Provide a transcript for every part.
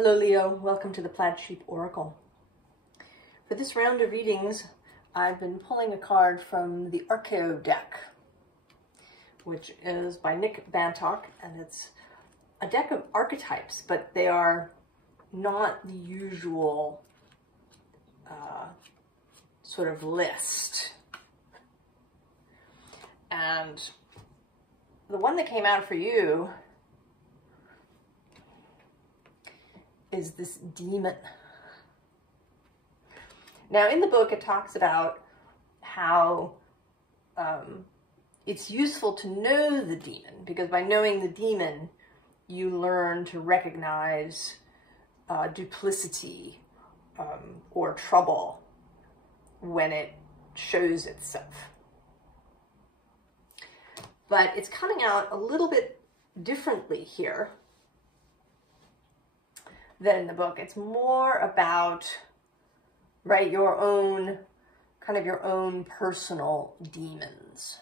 Hello Leo, welcome to the Plaid Sheep Oracle. For this round of readings, I've been pulling a card from the Archeon deck, which is by Nick Bantock, and it's a deck of archetypes, but they are not the usual sort of list. And the one that came out for you is this demon. Now in the book it talks about how it's useful to know the demon, because by knowing the demon you learn to recognize duplicity or trouble when it shows itself. But it's coming out a little bit differently here than in the book. It's more about, right, your own, kind of your own personal demons.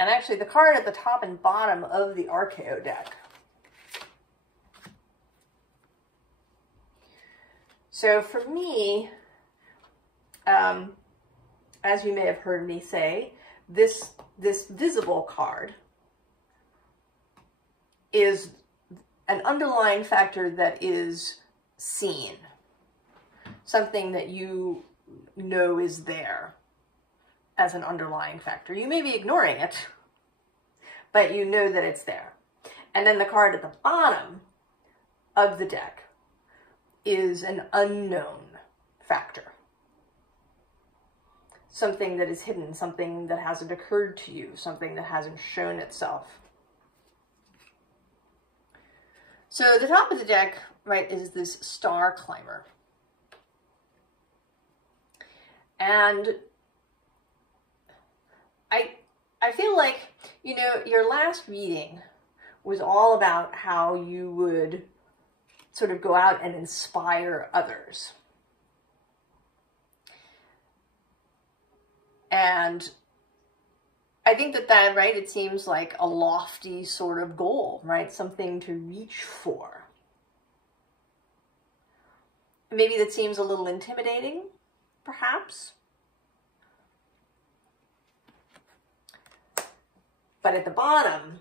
And actually the card at the top and bottom of the Archeon deck. So for me, as you may have heard me say, this visible card is an underlying factor that is seen, something that you know is there as an underlying factor. You may be ignoring it, but you know that it's there. And then the card at the bottom of the deck is an unknown factor, something that is hidden, something that hasn't occurred to you, something that hasn't shown itself. So the top of the deck, right, is this star climber. And I feel like, you know, your last reading was all about how you would sort of go out and inspire others. And I think that, right, it seems like a lofty sort of goal, right? Something to reach for. Maybe that seems a little intimidating, perhaps. But at the bottom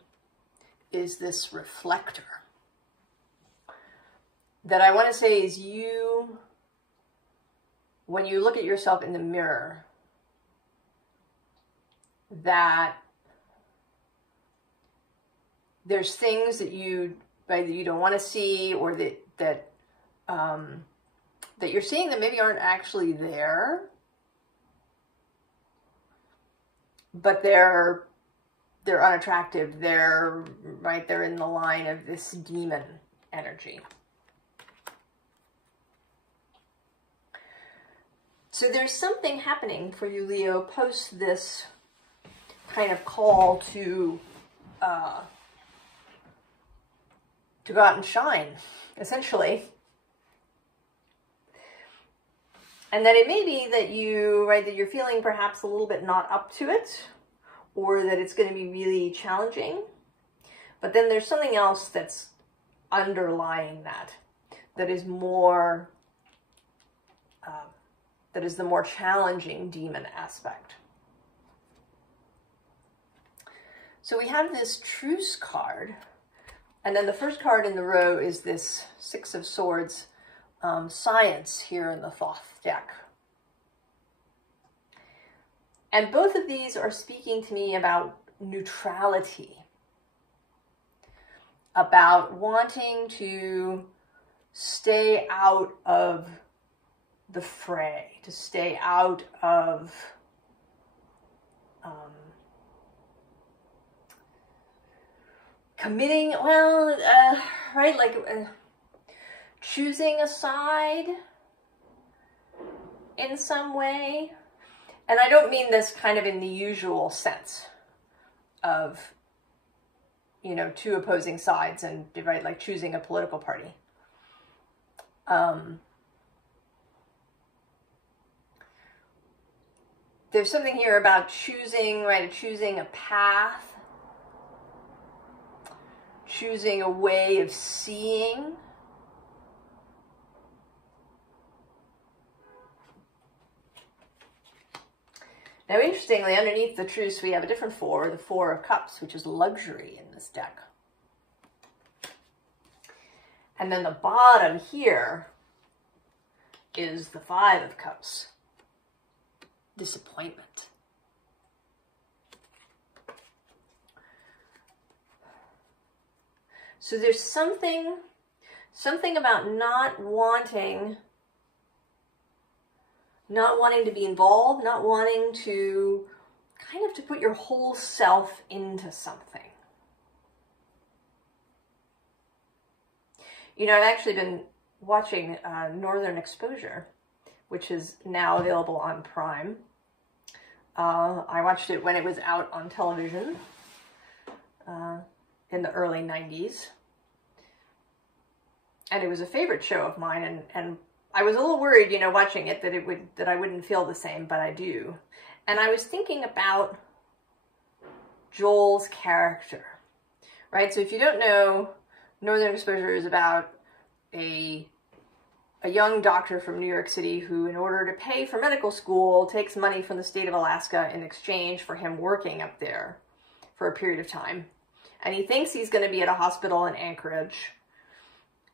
is this reflector that I want to say is you, when you look at yourself in the mirror, that there's things that you, right, that you don't want to see, or that you're seeing that maybe aren't actually there, but they're unattractive. They're, right, they're in the line of this demon energy. So there's something happening for you, Leo, post this kind of call to go out and shine, essentially. And that it may be that you, right, that you're feeling perhaps a little bit not up to it, or that it's going to be really challenging. But then there's something else that's underlying that, that is more, that is the more challenging demon aspect. So we have this truce card, and then the first card in the row is this Six of Swords, science here in the Thoth deck. And both of these are speaking to me about neutrality, about wanting to stay out of the fray, to stay out of committing, well, right, like choosing a side in some way. And I don't mean this kind of in the usual sense of, you know, two opposing sides and, right, like choosing a political party. There's something here about choosing, right, choosing a path, choosing a way of seeing. Now, interestingly, underneath the Truce, we have a different four, the Four of Cups, which is luxury in this deck. And then the bottom here is the Five of Cups, disappointment. So there's something about not wanting to be involved, not wanting to kind of to put your whole self into something. You know, I've actually been watching Northern Exposure, which is now available on Prime. I watched it when it was out on television in the early 90s. And it was a favorite show of mine, and I was a little worried, you know, watching it that I wouldn't feel the same, but I do. And I was thinking about Joel's character, right? So if you don't know, Northern Exposure is about a young doctor from New York City who, in order to pay for medical school, takes money from the state of Alaska in exchange for him working up there for a period of time. And he thinks he's going to be at a hospital in Anchorage.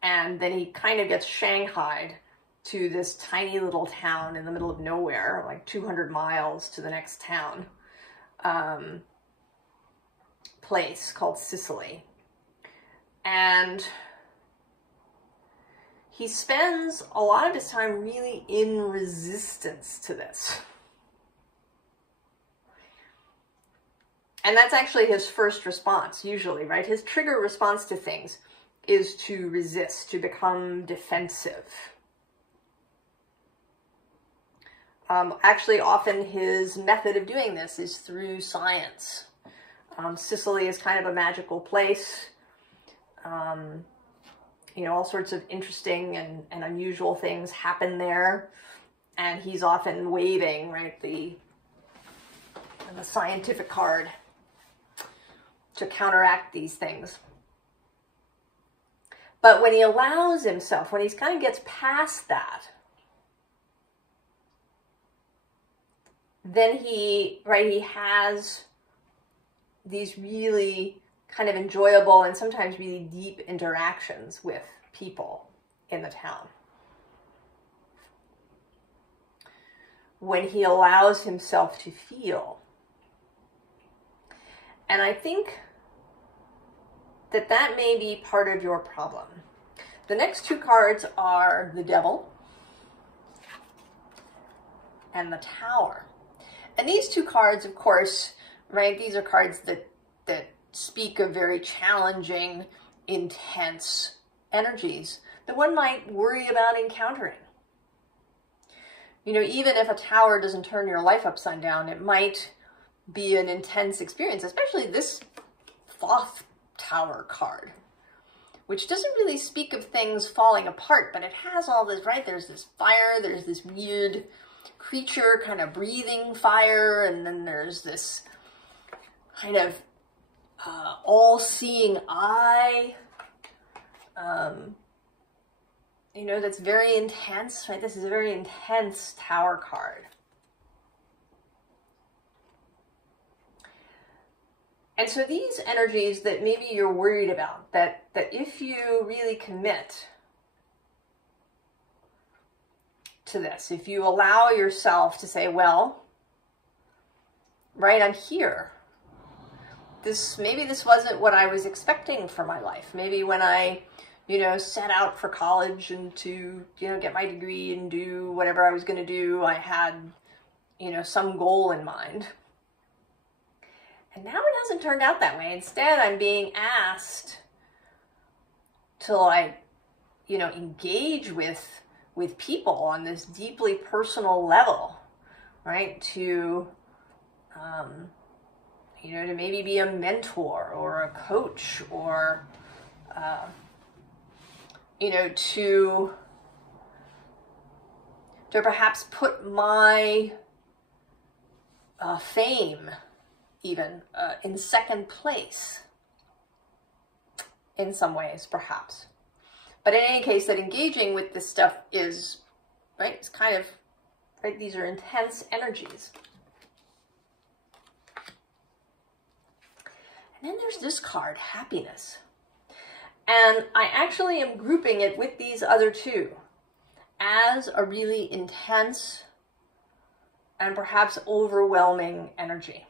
And then he kind of gets shanghaied to this tiny little town in the middle of nowhere, like 200 miles to the next town, place called Sicily. And he spends a lot of his time really in resistance to this. And that's actually his first response, usually, right? His trigger response to things is to resist, to become defensive. Actually, often his method of doing this is through science. Sicily is kind of a magical place. You know, all sorts of interesting and unusual things happen there. And he's often waving, right, the scientific card to counteract these things. But when he allows himself, when he kind of gets past that, then he has these really kind of enjoyable and sometimes really deep interactions with people in the town. When he allows himself to feel. And I think that may be part of your problem. The next two cards are the Devil and the Tower. And these two cards, of course, right, these are cards that speak of very challenging, intense energies that one might worry about encountering. You know, even if a tower doesn't turn your life upside down, it might be an intense experience, especially this Thoth Tower card, which doesn't really speak of things falling apart, but it has all this, right? There's this fire, there's this weird creature kind of breathing fire, and then there's this kind of all-seeing eye, you know, that's very intense, right? This is a very intense tower card. And so these energies that maybe you're worried about, that if you really commit to this, if you allow yourself to say, well, right, I'm here. Maybe this wasn't what I was expecting for my life. Maybe when I, you know, set out for college and to, you know, get my degree and do whatever I was going to do, I had, you know, some goal in mind. And now it hasn't turned out that way. Instead, I'm being asked to, like, you know, engage with people on this deeply personal level, right? To, you know, to maybe be a mentor or a coach or, you know, to perhaps put my fame even in second place. in some ways, perhaps. But in any case, that engaging with this stuff is, right, it's kind of, right, these are intense energies. And then there's this card, happiness. And I actually am grouping it with these other two as a really intense and perhaps overwhelming energy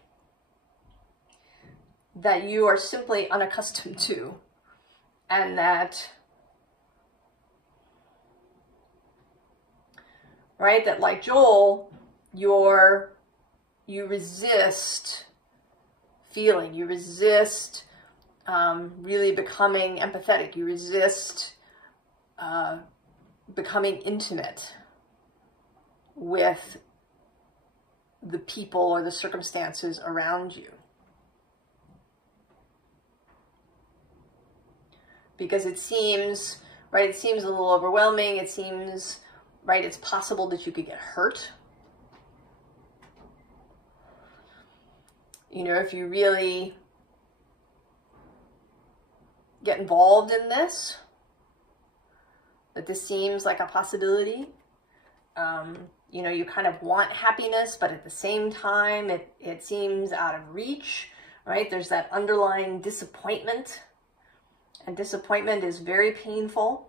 that you are simply unaccustomed to, and that, right, that like Joel, you resist feeling, you resist really becoming empathetic, you resist becoming intimate with the people or the circumstances around you. Because it seems, right, it seems a little overwhelming, it seems, right, it's possible that you could get hurt. You know, if you really get involved in this, that this seems like a possibility. You know, you kind of want happiness, but at the same time, it seems out of reach, right? There's that underlying disappointment, and disappointment is very painful.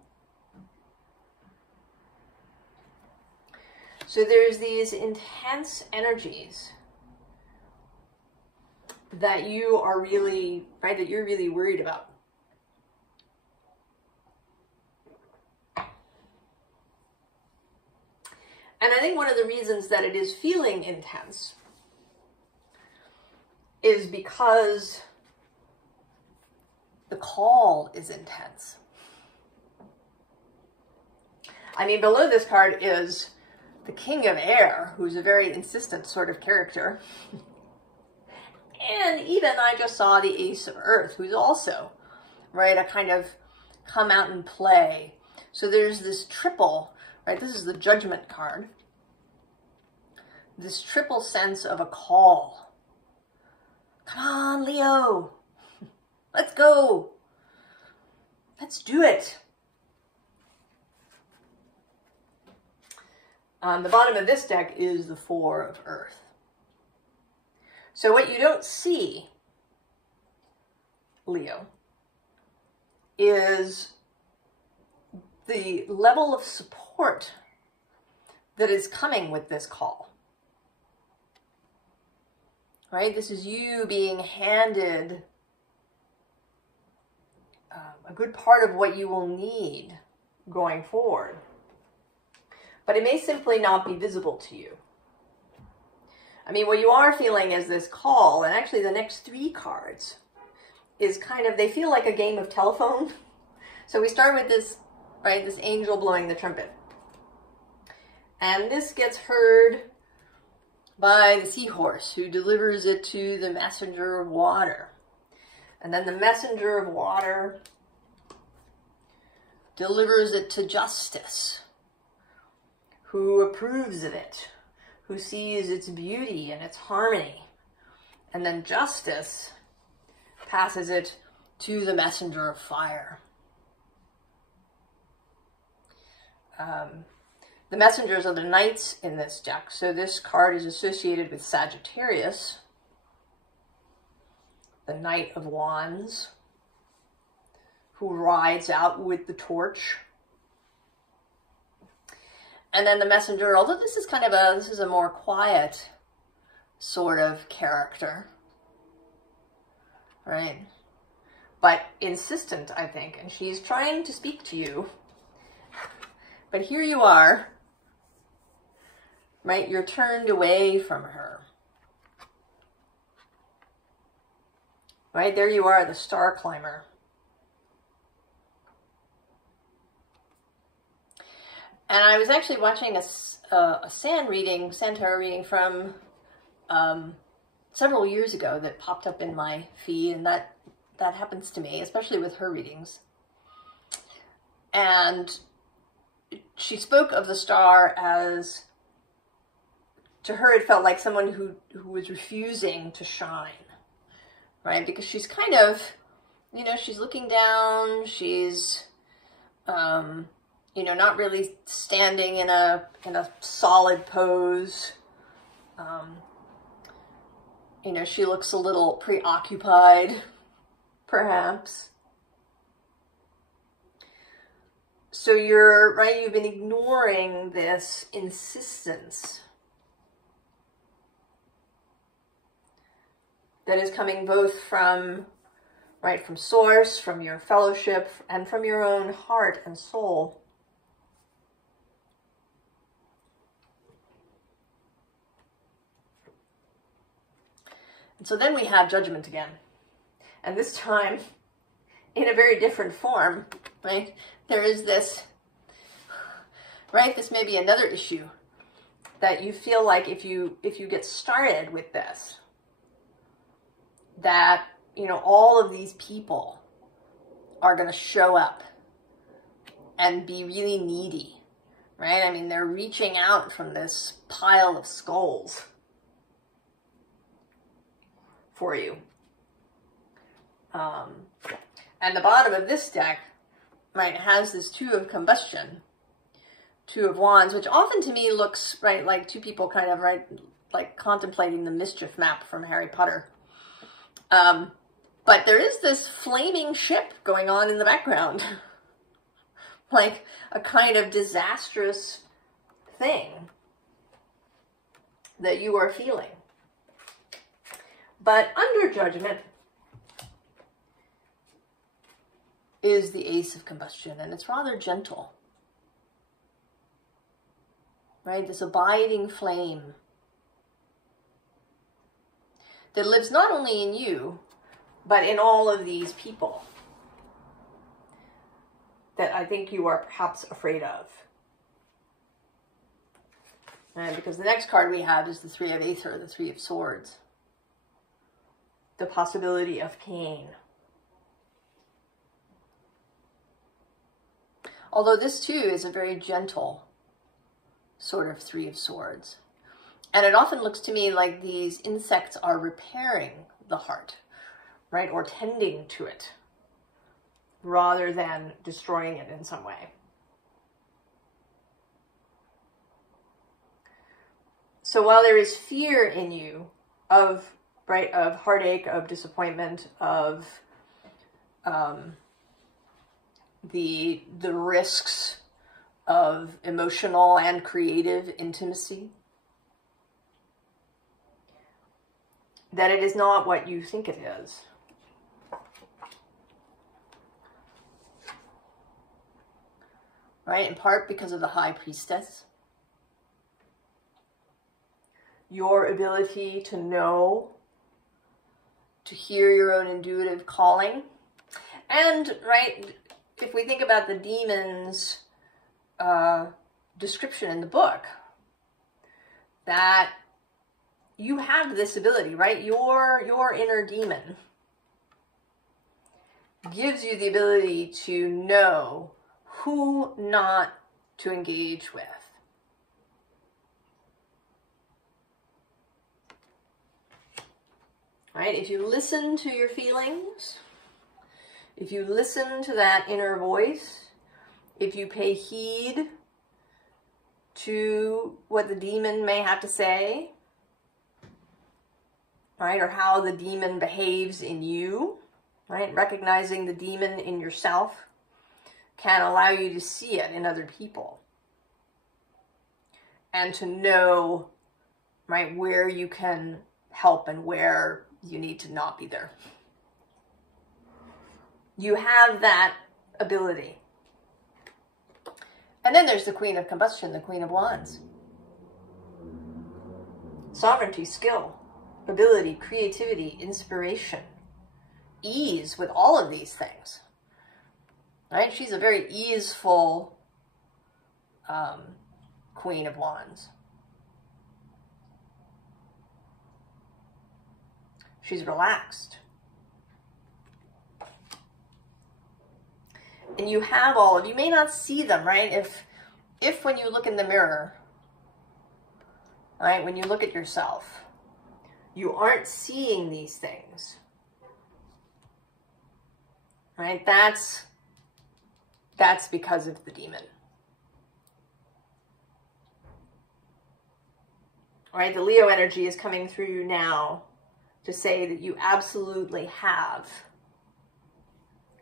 So there's these intense energies that you are really, right, that you're really worried about. And I think one of the reasons that it is feeling intense is because the call is intense. I mean, below this card is the King of Air, who's a very insistent sort of character. And even I just saw the Ace of Earth, who's also, right, a kind of come out and play. So there's this triple, right, this is the Judgment card. This triple sense of a call. Come on, Leo. Let's go. Let's do it. On the bottom of this deck is the Four of Earth. So what you don't see, Leo, is the level of support that is coming with this call. Right? This is you being handed a good part of what you will need going forward. But it may simply not be visible to you. I mean, what you are feeling is this call, and actually the next three cards is kind of, they feel like a game of telephone. So we start with this, right, this angel blowing the trumpet. And this gets heard by the seahorse, who delivers it to the messenger of water. And then the messenger of water delivers it to justice, who approves of it, who sees its beauty and its harmony. And then justice passes it to the messenger of fire. The messengers are the knights in this deck. So this card is associated with Sagittarius, the Knight of Wands, who rides out with the torch. And then the messenger, although this is kind of this is a more quiet sort of character, right? But insistent, I think. And she's trying to speak to you. But here you are, right? You're turned away from her. Right? There you are, the star climber. And I was actually watching a Sand Tarot reading from several years ago that popped up in my feed, and that happens to me, especially with her readings. And she spoke of the star as, to her it felt like someone who was refusing to shine, right? Because she's kind of, you know, she's looking down, she's, you know, not really standing in a solid pose. You know, she looks a little preoccupied, perhaps. So you've been ignoring this insistence that is coming both from, from source, from your fellowship, and from your own heart and soul. And so then we have judgment again. And this time, in a very different form, right? There is this, this may be another issue that you feel like if you get started with this, that, you know, all of these people are going to show up and be really needy, right? I mean, they're reaching out from this pile of skulls for you. And the bottom of this deck, has this Two of Combustion, Two of Wands, which often to me looks, like two people kind of, like contemplating the mischief map from Harry Potter. But there is this flaming ship going on in the background, like a kind of disastrous thing that you are feeling. But under judgment is the Ace of Combustion, and it's rather gentle, This abiding flame that lives not only in you, but in all of these people that I think you are perhaps afraid of. And because the next card we have is the Three of Aether, the Three of Swords. The possibility of pain. Although this too is a very gentle sort of Three of Swords. And it often looks to me like these insects are repairing the heart, or tending to it, rather than destroying it in some way. So while there is fear in you of heartache, of disappointment, of the risks of emotional and creative intimacy, that it is not what you think it is. In part because of the High Priestess. Your ability to know, to hear your own intuitive calling. And, if we think about the demon's description in the book, that you have this ability, Your inner demon gives you the ability to know who not to engage with. If you listen to your feelings, if you listen to that inner voice, if you pay heed to what the demon may have to say, or how the demon behaves in you, recognizing the demon in yourself can allow you to see it in other people and to know, where you can help and where you need to not be there. You have that ability. And then there's the Queen of Combustion, the Queen of Wands. Sovereignty, skill, ability, creativity, inspiration, ease with all of these things. She's a very easeful Queen of Wands. She's relaxed. And you have all of, you may not see them, If when you look in the mirror, when you look at yourself, you aren't seeing these things, right? That's because of the demon. Right? The Leo energy is coming through you now to say that you absolutely have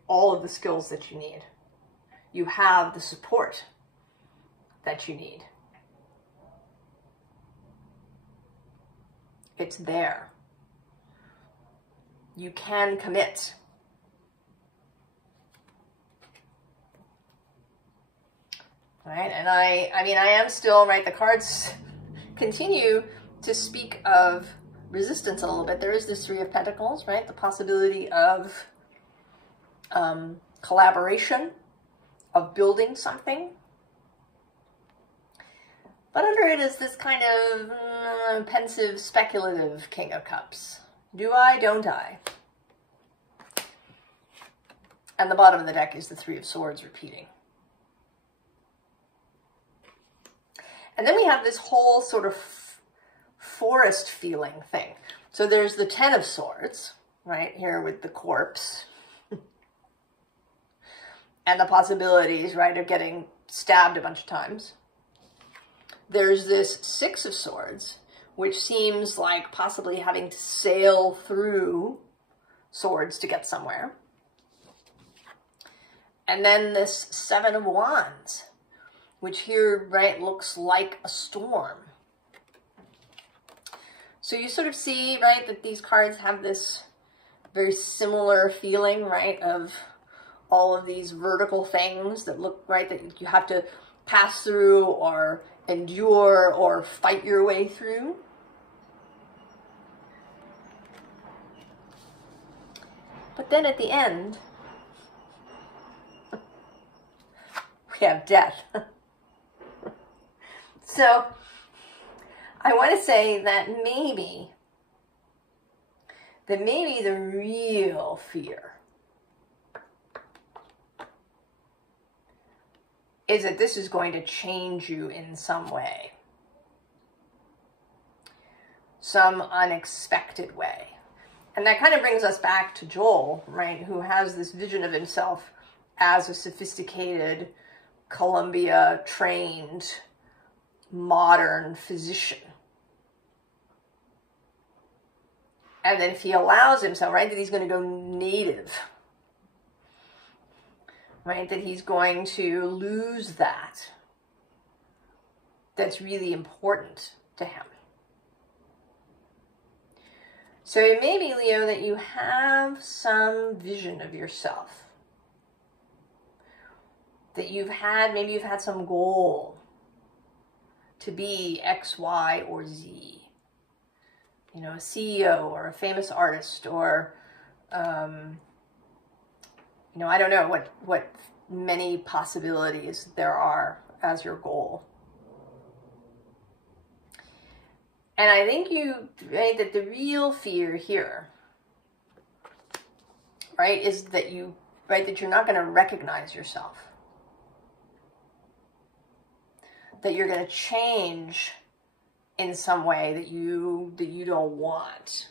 all of the skills that you need. You have the support that you need. It's there. You can commit. Right? And I mean, I am still, right, the cards continue to speak of resistance a little bit. There is this Three of Pentacles, right? The possibility of collaboration, of building something. But under it is this kind of pensive, speculative King of Cups. Do I, don't I? And the bottom of the deck is the Three of Swords repeating. And then we have this whole sort of forest feeling thing. So there's the Ten of Swords, right, here with the corpse. And the possibilities, right, of getting stabbed a bunch of times. There's this Six of Swords, which seems like possibly having to sail through swords to get somewhere. And then this Seven of Wands, which here, right, looks like a storm. So you sort of see, right, that these cards have this very similar feeling, right, of all of these vertical things that look, right, that you have to pass through or endure or fight your way through. But then at the end, we have death. So I want to say that maybe the real fear is that this is going to change you in some way, some unexpected way. And that kind of brings us back to Joel, right, who has this vision of himself as a sophisticated, Columbia-trained, modern physician. And then if he allows himself, right, that he's going to go native, right, that he's going to lose that. That's really important to him. So it may be, Leo, that you have some vision of yourself. That maybe you've had some goal to be X, Y, or Z. You know, a CEO or a famous artist or, you know, I don't know what many possibilities there are as your goal. And I think right, that the real fear here, right, is that that you're not going to recognize yourself. That you're going to change in some way that you don't want.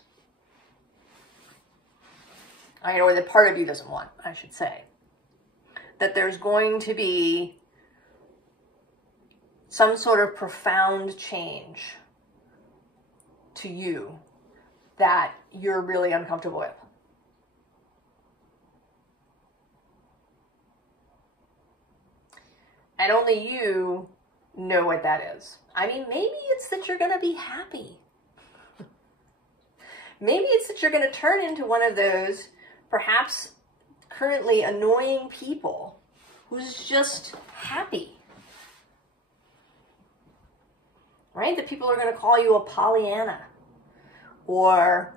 Or that part of you doesn't want, I should say. That there's going to be some sort of profound change to you that you're really uncomfortable with. And only you know what that is. I mean, maybe it's that you're going to be happy. Maybe it's that you're going to turn into one of those perhaps currently annoying people who's just happy. Right? That people are going to call you a Pollyanna. Or,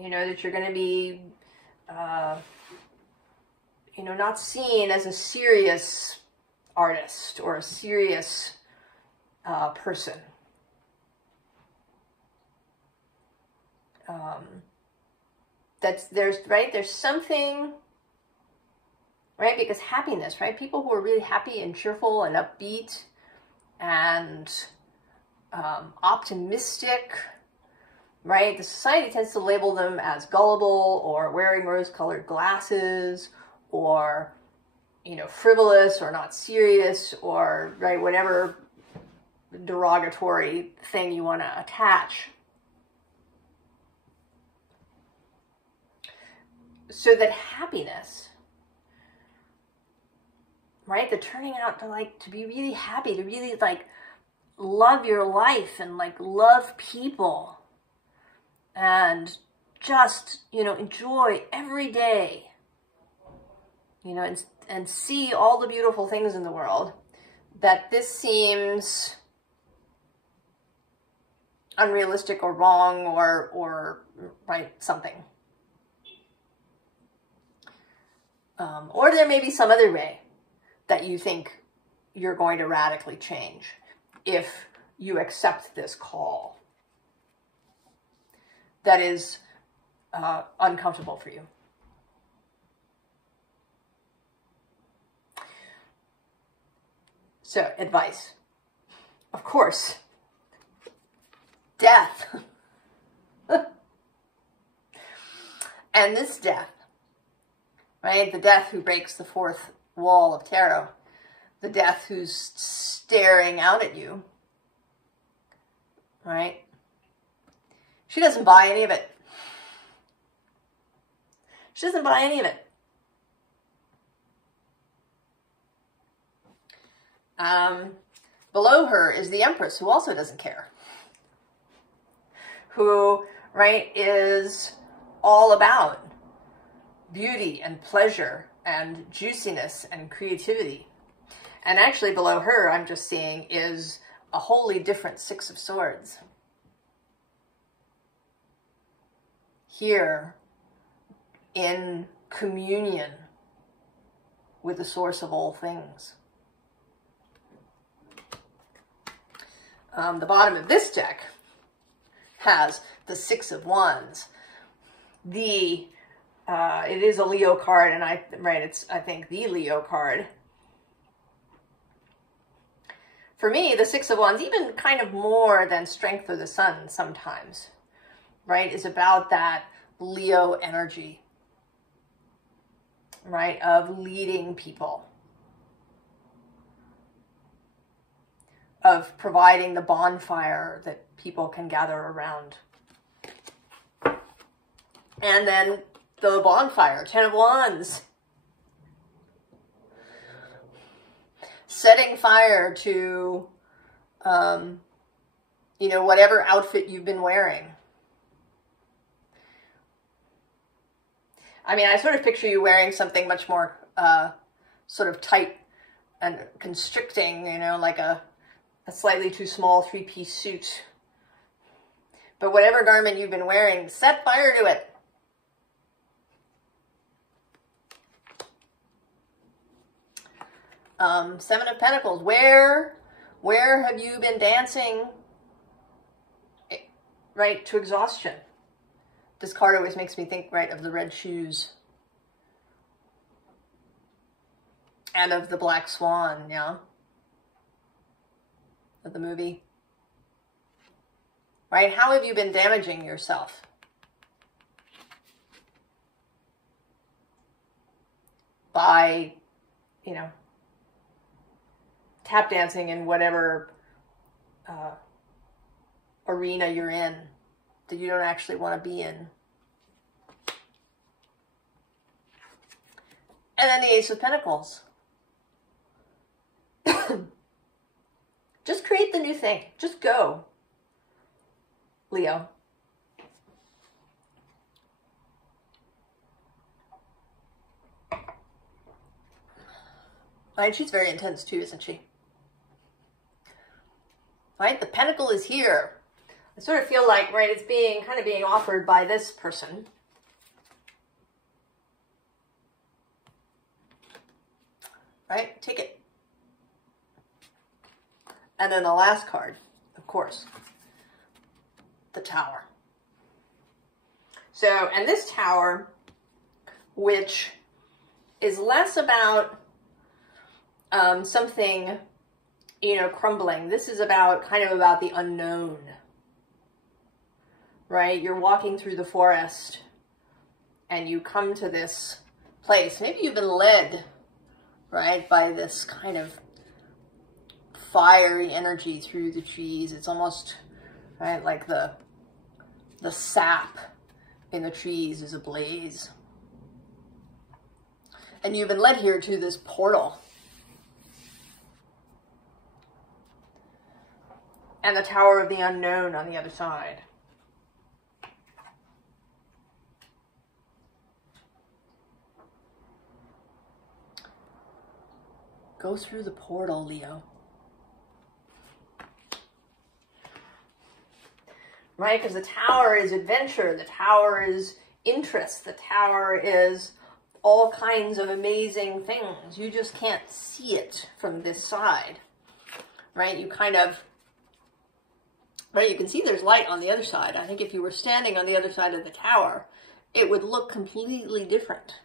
you know, that you're going to be, you know, not seen as a serious artist or a serious person. There's something, right? Because happiness, right? People who are really happy and cheerful and upbeat and optimistic, right? The society tends to label them as gullible or wearing rose-colored glasses or, you know, frivolous or not serious or, right, whatever derogatory thing you want to attach. So that happiness, right, the turning out to like, to be really happy, to really like love your life and like love people and just, you know, enjoy every day, you know, and see all the beautiful things in the world, that this seems unrealistic or wrong or right, something. Or there may be some other way that you think you're going to radically change if you accept this call that is uncomfortable for you. So, advice. Of course, death. And this death, right? The death who breaks the fourth wall of tarot. The death who's staring out at you, right? She doesn't buy any of it. She doesn't buy any of it. Below her is the Empress, who also doesn't care. Who, right, is all about beauty and pleasure and juiciness and creativity. And actually below her, I'm just seeing, is a wholly different Six of Swords. Here, in communion with the source of all things. The bottom of this deck has the Six of Wands. It is a Leo card, and it's I think the Leo card. For me, the Six of Wands, even kind of more than Strength of the Sun sometimes, right, is about that Leo energy, right, of leading people, of providing the bonfire that people can gather around. And then the bonfire, Ten of Wands. Setting fire to, you know, whatever outfit you've been wearing. I mean, I sort of picture you wearing something much more sort of tight and constricting, you know, like a slightly too small three-piece suit. But whatever garment you've been wearing, set fire to it. Seven of Pentacles. Where have you been dancing, right, to exhaustion? This card always makes me think, right, of the red shoes. And of the Black Swan, yeah? Of the movie. Right? How have you been damaging yourself? By, you know, tap dancing in whatever arena you're in that you don't actually want to be in. And then the Ace of Pentacles. Just create the new thing. Just go, Leo. Right, she's very intense too, isn't she? Right, the Pentacle is here. I sort of feel like, right, it's kind of being offered by this person. Right, take it. And then the last card, of course, the Tower. So, and this Tower, which is less about something, you know, crumbling. This is about, kind of about the unknown, right? You're walking through the forest and you come to this place. Maybe you've been led, right, by this kind of fiery energy through the trees. It's almost, right, like the sap in the trees is ablaze. And you've been led here to this portal. And the Tower of the Unknown on the other side. Go through the portal, Leo. Right? Because the Tower is adventure. The Tower is interest. The Tower is all kinds of amazing things. You just can't see it from this side. Right? You kind of... Right? You can see there's light on the other side. I think if you were standing on the other side of the tower, it would look completely different.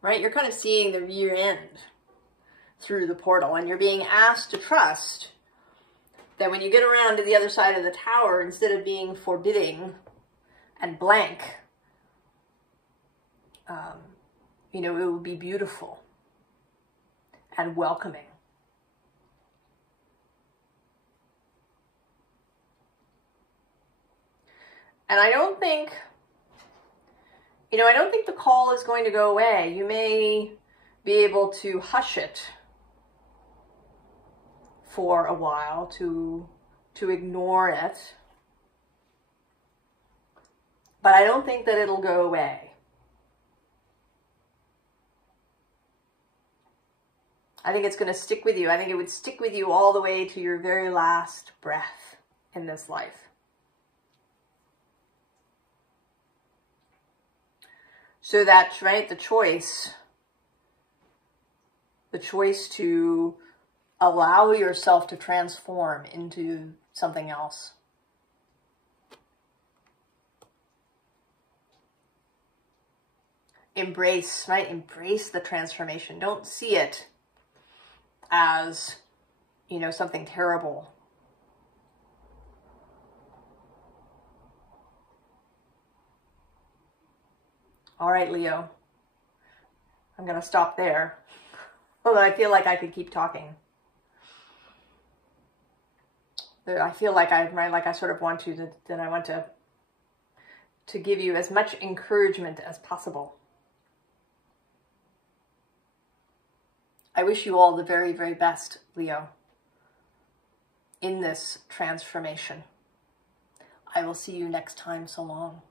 Right? You're kind of seeing the rear end through the portal, and you're being asked to trust that when you get around to the other side of the tower, instead of being forbidding and blank, you know, it will be beautiful and welcoming. And I don't think, you know, I don't think the call is going to go away. You may be able to hush it for a while, to ignore it. But I don't think that it'll go away. I think it's going to stick with you. I think it would stick with you all the way to your very last breath in this life. So that's, right, the choice to allow yourself to transform into something else. Embrace, right? Embrace the transformation. Don't see it as, you know, something terrible. All right, Leo. I'm going to stop there. Although I feel like I could keep talking. I feel like I sort of want to, that I want to give you as much encouragement as possible. I wish you all the very, very best, Leo, in this transformation. I will see you next time. So long.